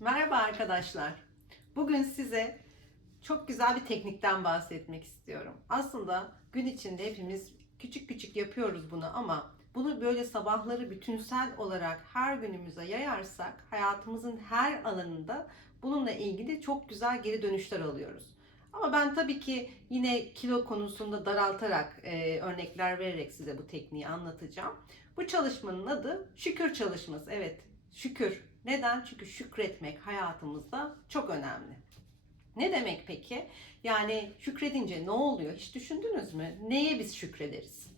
Merhaba arkadaşlar. Bugün size çok güzel bir teknikten bahsetmek istiyorum. Aslında gün içinde hepimiz küçük küçük yapıyoruz bunu ama bunu böyle sabahları bütünsel olarak her günümüze yayarsak hayatımızın her alanında bununla ilgili çok güzel geri dönüşler alıyoruz. Ama ben tabii ki yine kilo konusunda daraltarak e, örnekler vererek size bu tekniği anlatacağım. Bu çalışmanın adı şükür çalışması. Evet, şükür. Neden? Çünkü şükretmek hayatımızda çok önemli. Ne demek peki? Yani şükredince ne oluyor? Hiç düşündünüz mü? Neye biz şükrederiz?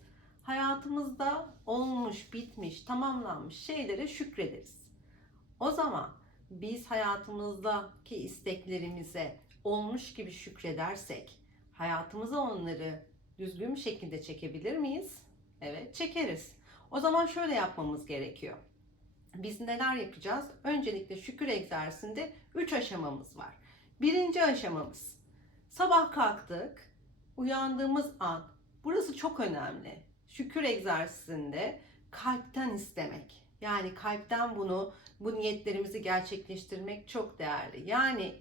Hayatımızda olmuş, bitmiş, tamamlanmış şeylere şükrederiz. O zaman biz hayatımızdaki isteklerimize olmuş gibi şükredersek hayatımıza onları düzgün bir şekilde çekebilir miyiz? Evet, çekeriz. O zaman şöyle yapmamız gerekiyor. Biz neler yapacağız? Öncelikle şükür egzersizinde 3 aşamamız var. Birinci aşamamız. Sabah kalktık, uyandığımız an. Burası çok önemli. Şükür egzersizinde kalpten istemek. Yani kalpten bunu, bu niyetlerimizi gerçekleştirmek çok değerli. Yani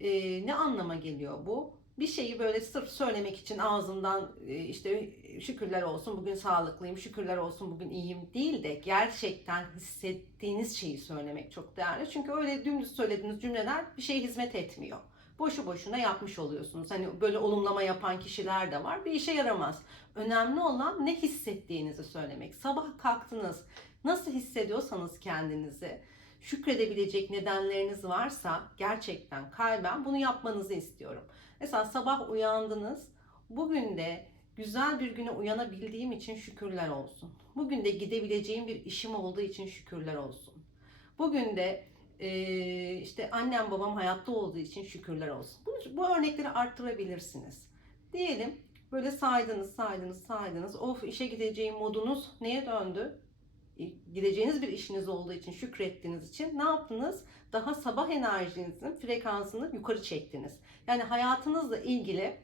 e, ne anlama geliyor bu? Bir şeyi böyle sırf söylemek için ağzından e, işte şükürler olsun bugün sağlıklıyım, şükürler olsun bugün iyiyim değil de gerçekten hissettiğiniz şeyi söylemek çok değerli. Çünkü öyle dümdüz söylediğiniz cümleler bir şeye hizmet etmiyor. Boşu boşuna yapmış oluyorsunuz. Hani böyle olumlama yapan kişiler de var. Bir işe yaramaz. Önemli olan ne hissettiğinizi söylemek. Sabah kalktınız, nasıl hissediyorsanız kendinizi, şükredebilecek nedenleriniz varsa gerçekten kalben bunu yapmanızı istiyorum. Mesela sabah uyandınız. Bugün de güzel bir güne uyanabildiğim için şükürler olsun. Bugün de gidebileceğim bir işim olduğu için şükürler olsun. Bugün de işte annem babam hayatta olduğu için şükürler olsun. Bu, bu örnekleri arttırabilirsiniz. Diyelim böyle saydınız, saydınız, saydınız. Of işe gideceğim modunuz neye döndü? Gideceğiniz bir işiniz olduğu için şükrettiğiniz için ne yaptınız? Daha sabah enerjinizin frekansını yukarı çektiniz. Yani hayatınızla ilgili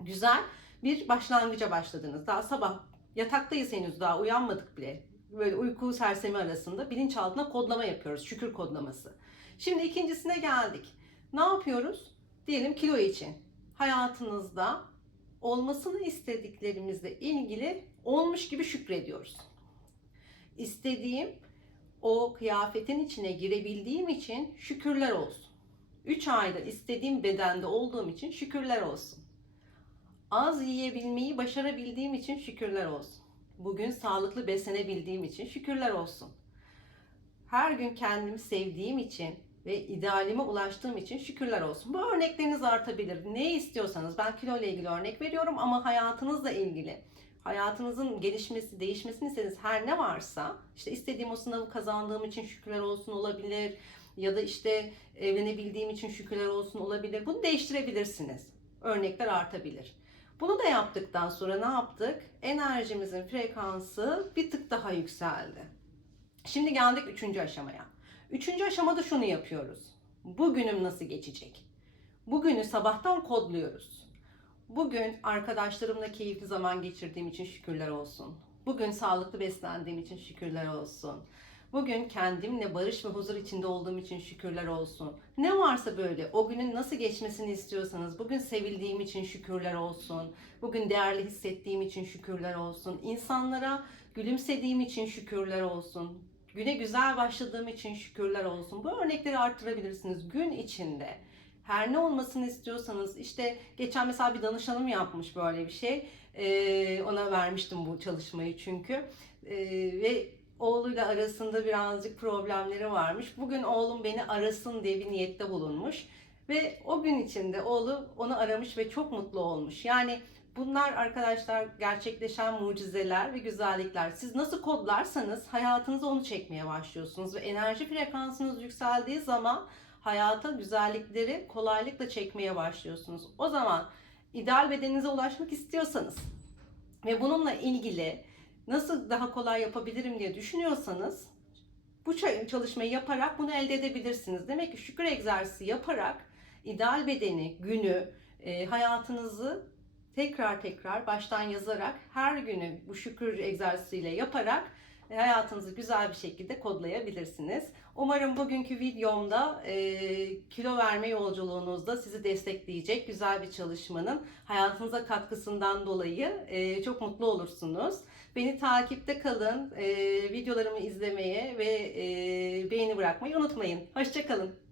güzel bir başlangıca başladınız. Daha sabah yataktayız henüz daha uyanmadık bile. Böyle uyku sersemi arasında bilinçaltına kodlama yapıyoruz. Şükür kodlaması. Şimdi ikincisine geldik. Ne yapıyoruz? Diyelim kilo için. Hayatınızda olmasını istediklerimizle ilgili olmuş gibi şükrediyoruz istediğim o kıyafetin içine girebildiğim için şükürler olsun. 3 ayda istediğim bedende olduğum için şükürler olsun. Az yiyebilmeyi başarabildiğim için şükürler olsun. Bugün sağlıklı beslenebildiğim için şükürler olsun. Her gün kendimi sevdiğim için ve idealime ulaştığım için şükürler olsun. Bu örnekleriniz artabilir. Ne istiyorsanız ben kilo ile ilgili örnek veriyorum ama hayatınızla ilgili hayatınızın gelişmesi, değişmesini istediğiniz her ne varsa işte istediğim o sınavı kazandığım için şükürler olsun olabilir ya da işte evlenebildiğim için şükürler olsun olabilir. Bunu değiştirebilirsiniz. Örnekler artabilir. Bunu da yaptıktan sonra ne yaptık? Enerjimizin frekansı bir tık daha yükseldi. Şimdi geldik üçüncü aşamaya. Üçüncü aşamada şunu yapıyoruz. Bugünüm nasıl geçecek? Bugünü sabahtan kodluyoruz. Bugün arkadaşlarımla keyifli zaman geçirdiğim için şükürler olsun. Bugün sağlıklı beslendiğim için şükürler olsun. Bugün kendimle barış ve huzur içinde olduğum için şükürler olsun. Ne varsa böyle o günün nasıl geçmesini istiyorsanız bugün sevildiğim için şükürler olsun. Bugün değerli hissettiğim için şükürler olsun. İnsanlara gülümsediğim için şükürler olsun. Güne güzel başladığım için şükürler olsun. Bu örnekleri arttırabilirsiniz gün içinde her ne olmasını istiyorsanız işte geçen mesela bir danışanım yapmış böyle bir şey. Ee, ona vermiştim bu çalışmayı çünkü. Ee, ve oğluyla arasında birazcık problemleri varmış. Bugün oğlum beni arasın diye bir niyette bulunmuş. Ve o gün içinde oğlu onu aramış ve çok mutlu olmuş. Yani bunlar arkadaşlar gerçekleşen mucizeler ve güzellikler. Siz nasıl kodlarsanız hayatınıza onu çekmeye başlıyorsunuz. Ve enerji frekansınız yükseldiği zaman hayata güzellikleri kolaylıkla çekmeye başlıyorsunuz. O zaman ideal bedeninize ulaşmak istiyorsanız ve bununla ilgili nasıl daha kolay yapabilirim diye düşünüyorsanız bu çalışmayı yaparak bunu elde edebilirsiniz. Demek ki şükür egzersizi yaparak ideal bedeni, günü, e, hayatınızı tekrar tekrar baştan yazarak her günü bu şükür egzersiziyle yaparak hayatınızı güzel bir şekilde kodlayabilirsiniz. Umarım bugünkü videomda e, kilo verme yolculuğunuzda sizi destekleyecek güzel bir çalışmanın hayatınıza katkısından dolayı e, çok mutlu olursunuz. Beni takipte kalın, e, videolarımı izlemeye ve e, beğeni bırakmayı unutmayın. Hoşçakalın.